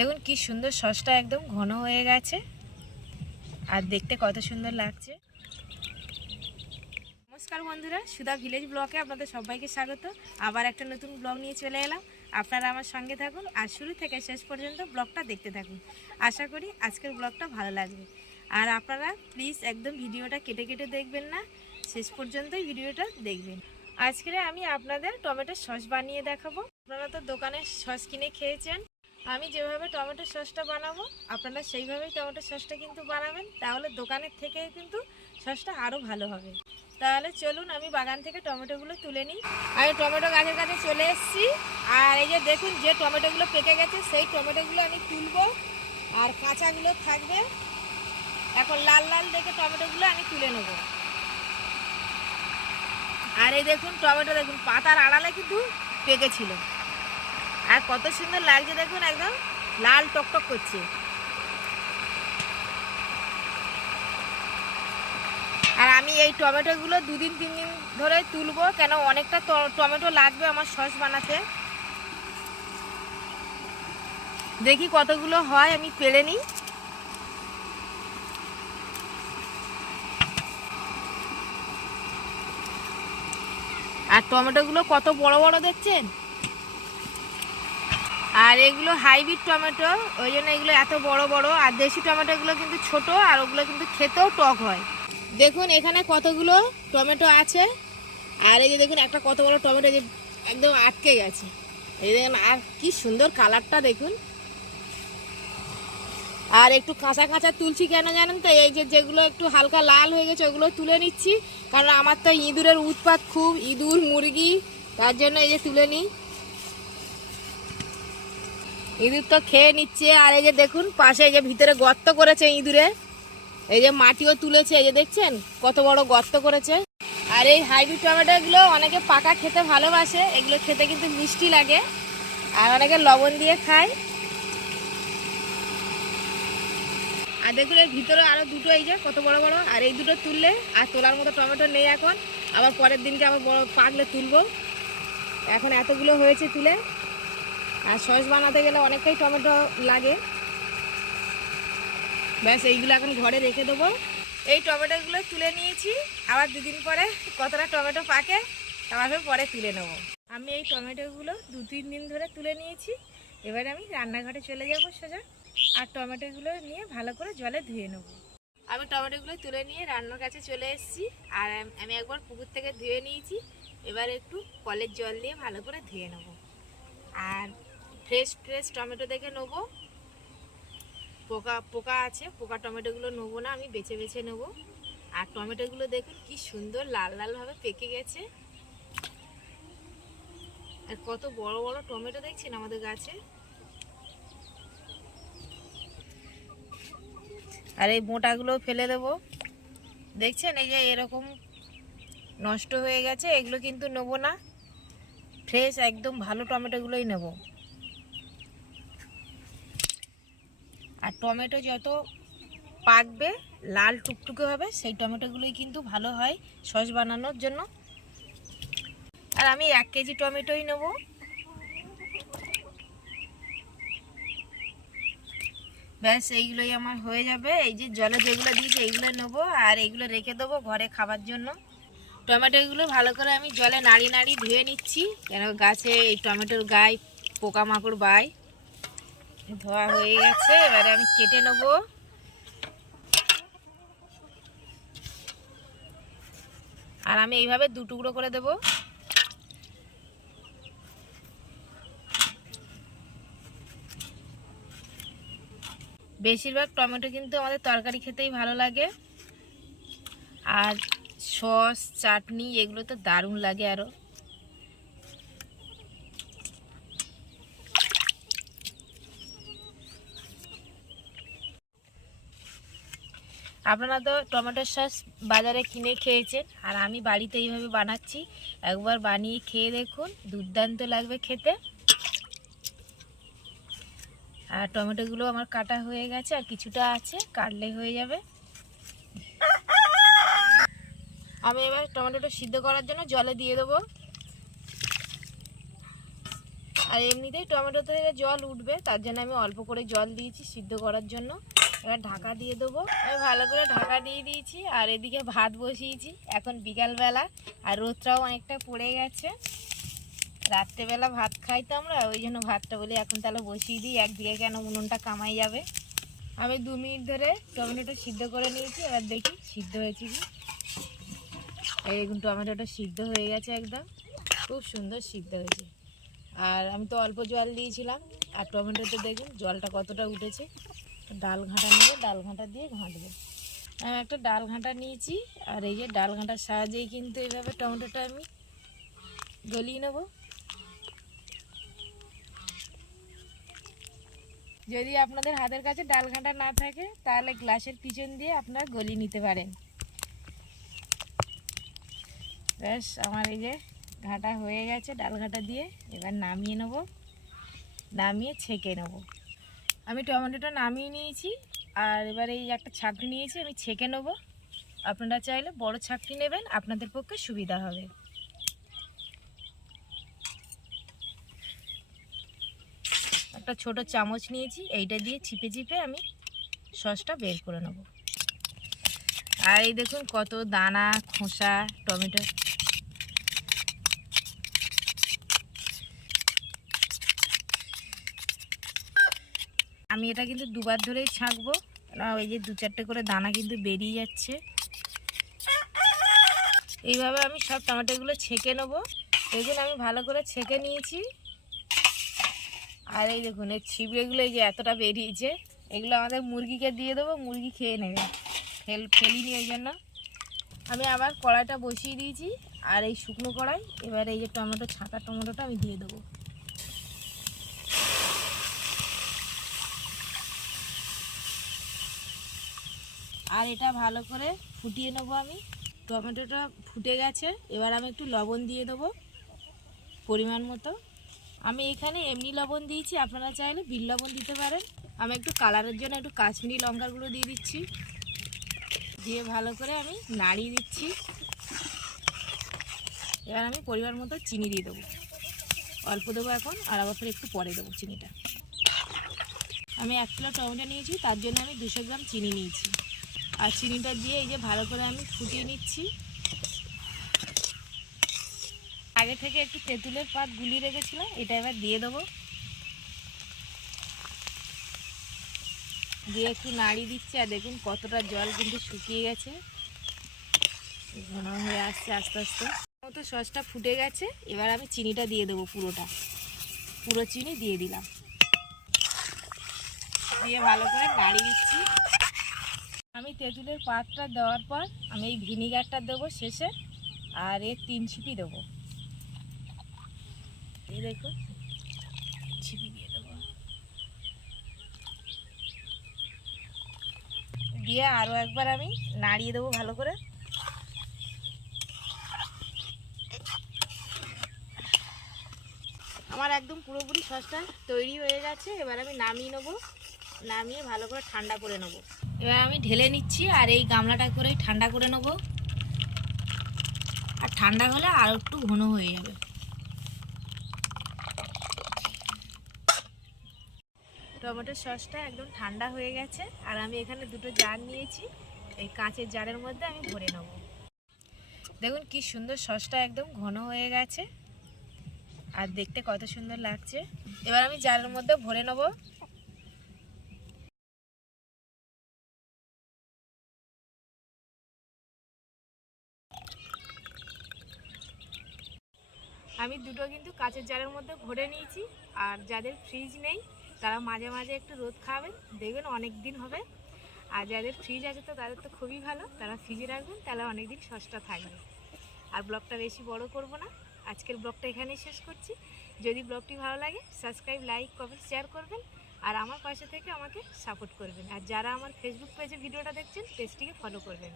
দেখুন কি সুন্দর সসটা একদম ঘন হয়ে গেছে। আর দেখতে কত সুন্দর লাগছে। নমস্কার বন্ধুরা, সুধা ভিলেজ ব্লকে আপনাদের সবাইকে স্বাগত। আবার একটা নতুন ব্লগ নিয়ে চলে এলাম। আপনারা আমার সঙ্গে থাকুন আর শুরু থেকে শেষ পর্যন্ত ব্লগটা দেখতে থাকুন। আশা করি আজকের ব্লগটা ভালো লাগবে। আর আপনারা প্লিজ একদম ভিডিওটা কেটে কেটে দেখবেন না, শেষ পর্যন্তই ভিডিওটা দেখবেন। আজকে আমি আপনাদের টমেটোর সস বানিয়ে দেখাবো। আপনারা তো দোকানে সস কিনে খেয়েছেন। আমি যেভাবে টমেটো সসটা বানাবো, আপনারা সেইভাবেই টমেটো সসটা কিন্তু বানাবেন, তাহলে দোকানের থেকে কিন্তু সসটা আরও ভালো হবে। তাহলে চলুন আমি বাগান থেকে টমেটোগুলো তুলে নিই। আমি টমেটো গাছের কাছে চলে এসেছি, আর এই যে দেখুন যে টমেটোগুলো পেকে গেছে, সেই টমেটোগুলো আমি তুলবো, আর কাঁচাগুলো থাকবে। এখন লাল লাল দেখে টমেটোগুলো আমি তুলে নেব। আর এই দেখুন টমেটো, দেখুন পাতার আড়ালে কিন্তু পেকেছিল। আর কত সুন্দর লাগছে দেখুন, একদম লাল টকটক করছে। আর আমি এই টমেটোগুলো দুদিন তিন দিন ধরে তুলবো, কেন অনেকটা টমেটো লাগবে আমার সস বানাতে। দেখি কতগুলো হয়, আমি পেরে নিই। আর টমেটোগুলো কত বড় বড় দেখছেন? আর এগুলো হাইব্রিড টমেটো, ওই জন্য এগুলো এত বড় বড়। আর দেশি টমেটোগুলো কিন্তু ছোট, আর ওগুলো কিন্তু খেতেও টক হয়। দেখুন এখানে কতগুলো টমেটো আছে। আর এই যে দেখুন একটা কত বড় টমেটো যে একদম আটকে গেছে। এই দেখুন, আর কি সুন্দর কালারটা দেখুন। আর একটু কাঁচা কাঁচা তুলছি কেন জানেন তো? এই যে যেগুলো একটু হালকা লাল হয়ে গেছে, ওগুলো তুলে নিচ্ছি। কারণ আমার তো ইঁদুরের উৎপাত খুব, ইঁদুর, মুরগি, তার জন্য এই যে তুলে নিই। ইঁদুর তো খেয়ে নিচ্ছে, আর এই যে দেখুন, পাশে এই যে ভিতরে গর্ত করেছে ইঁদুরে। এই যে মাটিও তুলেছে, এই যে দেখছেন, কত বড় গর্ত করেছে। আর এই হাইব্রিড টমেটোগুলো অনেকে পাকা খেতে ভালোবাসে, এগুলো খেতে কিন্তু মিষ্টি লাগে। আর অনেকে লবণ দিয়ে খায়। আর দেখুন, এর ভিতরে আরও দুটো এই যে, কত বড় বড়, আর এই দুটো তুললে আর তোলার মতো টমেটো নেই এখন। আবার পরের দিনকে আবার বড় পাকলে তুলবো। এখন এতগুলো হয়েছে তুলে। আর সস বানাতে গেলে অনেকটাই টমেটো লাগে। ব্যাস, এইগুলো এখন ঘরে রেখে দেবো। এই টমেটোগুলো তুলে নিয়েছি। আবার দুদিন পরে কতটা টমেটো পাকে, তারপরে পরে তুলে নেব। আমি এই টমেটোগুলো দু তিন দিন ধরে তুলে নিয়েছি। এবার আমি রান্নাঘরে চলে যাব সোজা, আর টমেটোগুলো নিয়ে ভালো করে জলে ধুয়ে নেব। আমি টমেটোগুলো তুলে নিয়ে রান্নার কাছে চলে এসেছি, আর আমি একবার পুকুর থেকে ধুয়ে নিয়েছি। এবার একটু কলের জল দিয়ে ভালো করে ধুয়ে নেব। আর ফ্রেশ ফ্রেশ টমেটো দেখে নেব। পোকা পোকা আছে, পোকা টমেটোগুলো নেব না, আমি বেছে বেছে নেব। আর টমেটোগুলো দেখুন কি সুন্দর লাল লালভাবে পেকে গেছে। আর কত বড় বড় টমেটো দেখছেন আমাদের গাছে? আর এই মোটাগুলো ফেলে দেব। দেখছেন, এই যে এরকম নষ্ট হয়ে গেছে, এগুলো কিন্তু নেব না। ফ্রেশ একদম ভালো টমেটোগুলোই নেব। আর টমেটো যত পাকবে, লাল টুকটুকে হবে, সেই টমেটোগুলোই কিন্তু ভালো হয় সস বানানোর জন্য। আর আমি এক কেজি টমেটোই নেব। ব্যাস, এইগুলোই আমার হয়ে যাবে। এই যে জলে যেগুলো দিয়েছি, এইগুলো নেব আর এইগুলো রেখে দেবো ঘরে খাবার জন্য। টমেটোগুলো ভালো করে আমি জলে নাড়ি নাড়ি ধুয়ে নিচ্ছি, কেন গাছে এই টমেটোর গায়ে পোকামাকড় বাই ধোয়া হয়ে গেছে, এবারে আমি কেটে নেব। আর আমি এইভাবে দু টুকরো করে দেবো। বেশিরভাগ টমেটো কিন্তু আমাদের তরকারি খেতেই ভালো লাগে। আর সস, চাটনি, এগুলো তো দারুণ লাগে আরও আপনারা তো টমেটোর সস বাজারে কিনে খেয়েছেন, আর আমি বাড়িতে এইভাবে বানাচ্ছি। একবার বানিয়ে খেয়ে দেখুন, দুর্দান্ত লাগবে খেতে। আর টমেটোগুলো আমার কাটা হয়ে গেছে, আর কিছুটা আছে, কাটলে হয়ে যাবে। আমি এবার টমেটোটা সিদ্ধ করার জন্য জলে দিয়ে দেবো। আর এমনিতেই টমেটো থেকে জল উঠবে, তার জন্য আমি অল্প করে জল দিয়েছি সিদ্ধ করার জন্য। এবার ঢাকা দিয়ে দেবো। আমি ভালো করে ঢাকা দিয়ে দিয়েছি, আর এদিকে ভাত বসিয়েছি। এখন বিকালবেলা, আর রোদটাও অনেকটা পড়ে গেছে। রাত্রেবেলা ভাত খাই তো আমরা ওই জন্য ভাতটা বলি এখন তাহলে বসিয়ে দিই, একদিকে কেন উনুনটা কামাই যাবে। আমি দু মিনিট ধরে টমেটোটা সিদ্ধ করে নিয়েছি, এবার দেখি সিদ্ধ হয়েছে কি। এই দেখুন, টমেটোটা সিদ্ধ হয়ে গেছে একদম। খুব সুন্দর সিদ্ধ হয়েছে। আর আমি তো অল্প জল দিয়েছিলাম, আর টমেটোতে দেখুন জলটা কতটা উঠেছে। ডাল ঘাঁটা নেব, ডাল ঘাঁটা দিয়ে ঘাঁটবো। আমি একটা ডাল ঘাঁটা নিয়েছি, আর এই যে ডাল ঘাঁটার সাহায্যেই কিন্তু এইভাবে টমেটোটা আমি গলিয়ে নেব। যদি আপনাদের হাতের কাছে ডাল ঘাঁটা না থাকে, তাহলে গ্লাসের পিছন দিয়ে আপনারা গলিয়ে নিতে পারেন। ব্যাস, আমার এই যে ঘাঁটা হয়ে গেছে, ডাল ঘাঁটা দিয়ে এবার নামিয়ে নেব, নামিয়ে ছেঁকে নেব। আমি টমেটোটা নামিয়ে নিয়েছি, আর এবার এই একটা ছাঁকনি নিয়েছি, আমি ছেঁকে নেব। আপনারা চাইলে বড় ছাঁকনি নেবেন, আপনাদের পক্ষে সুবিধা হবে। একটা ছোট চামচ নিয়েছি, এইটা দিয়ে চিপে চিপে আমি সসটা বের করে নেব। আর এই দেখুন কত দানা, খোসা, টমেটো আমি এটা কিন্তু দুবার ধরেই ছাঁকবো। কেন ওই যে দু চারটে করে দানা কিন্তু বেরিয়ে যাচ্ছে। এইভাবে আমি সব টমেটোগুলো ছেঁকে নেব। দেখুন আমি ভালো করে ছেঁকে নিয়েছি। আর এই দেখুন, এই ছিবড়েগুলো এই যে এতটা বেরিয়েছে, এগুলো আমাদের মুরগিকে দিয়ে দেবো, মুরগি খেয়ে নেবে। ফেল, ফেলিনি ওই জন্য। আমি আবার কড়াইটা বসিয়ে দিয়েছি, আর এই শুকনো কড়াই, এবার এই যে টমেটো, ছাঁকা টমেটোটা আমি দিয়ে দেবো। আর এটা ভালো করে ফুটিয়ে নেব আমি। টমেটোটা ফুটে গেছে, এবার আমি একটু লবণ দিয়ে দেবো পরিমাণ মতো। আমি এখানে এমনি লবণ দিয়েছি, আপনারা চাইলে বিল লবণ দিতে পারেন। আমি একটু কালারের জন্য একটু কাশ্মীরি লঙ্কাগুলো দিয়ে দিচ্ছি। দিয়ে ভালো করে আমি নাড়িয়ে দিচ্ছি। এবার আমি পরিমাণ মতো চিনি দিয়ে দেবো। অল্প দেবো এখন, আর আবার একটু পরে দেবো চিনিটা। আমি এক কিলো টমেটো নিয়েছি, তার জন্য আমি দুশো গ্রাম চিনি নিয়েছি। আর চিনিটা দিয়ে এই যে ভালো করে আমি ফুটিয়ে নিচ্ছি। আগে থেকে একটু তেঁতুলের পাত গুলিয়ে রেখেছিলাম, এটা এবার দিয়ে দেবো। দিয়ে একটু নাড়ি দিচ্ছি আর দেখুন কতটা জল কিন্তু শুকিয়ে গেছে। ঘন হয়ে আসছে আস্তে আস্তে। মতো সসটা ফুটে গেছে, এবার আমি চিনিটা দিয়ে দেবো পুরোটা। পুরো চিনি দিয়ে দিলাম। দিয়ে ভালো করে নাড়ি দিচ্ছি। আমি তেঁতুলের পাতটা দেওয়ার পর আমি এই ভিনিগারটা দেবো শেষে, আর এর তিন ছিপি দেবো। এই দেখুন ছিপি দিয়ে দেবো। দিয়ে আরও একবার আমি নাড়িয়ে দেবো ভালো করে। আমার একদম পুরোপুরি সসটা তৈরি হয়ে গেছে, এবার আমি নামিয়ে নেব, নামিয়ে ভালো করে ঠান্ডা করে নেব। এবার আমি ঢেলে নিচ্ছি আর এই গামলাটা করে ঠান্ডা করে নেব। আর ঠান্ডা হলে আর একটু ঘন হয়ে যাবে। টমেটোর সসটা একদম ঠান্ডা হয়ে গেছে আর আমি এখানে দুটো জার নিয়েছি। এই কাঁচের জারের মধ্যে আমি ভরে নেব। দেখুন কি সুন্দর সসটা একদম ঘন হয়ে গেছে। আর দেখতে কত সুন্দর লাগছে। এবার আমি জারের মধ্যে ভরে নেব। আমি দুটো কিন্তু কাঁচের জারের মধ্যে ভরে নিয়েছি। আর যাদের ফ্রিজ নেই, তারা মাঝে মাঝে একটু রোদ খাবেন। দেখবেন অনেক দিন হবে। আর যাদের ফ্রিজ আছে তো, তাদের তো খুবই ভালো। তারা ফ্রিজে রাখবেন, তাহলে অনেক দিন সস্তা থাকবে। আর ব্লগটা বেশি বড় করব না। আজকের ব্লগটা এখানেই শেষ করছি। যদি ব্লগটি ভালো লাগে সাবস্ক্রাইব লাইক কমেন্ট শেয়ার করবেন। আর আমার পাশে থেকে আমাকে সাপোর্ট করবেন। আর যারা আমার ফেসবুক পেজে ভিডিওটা দেখছেন পেজটিকে ফলো করবেন।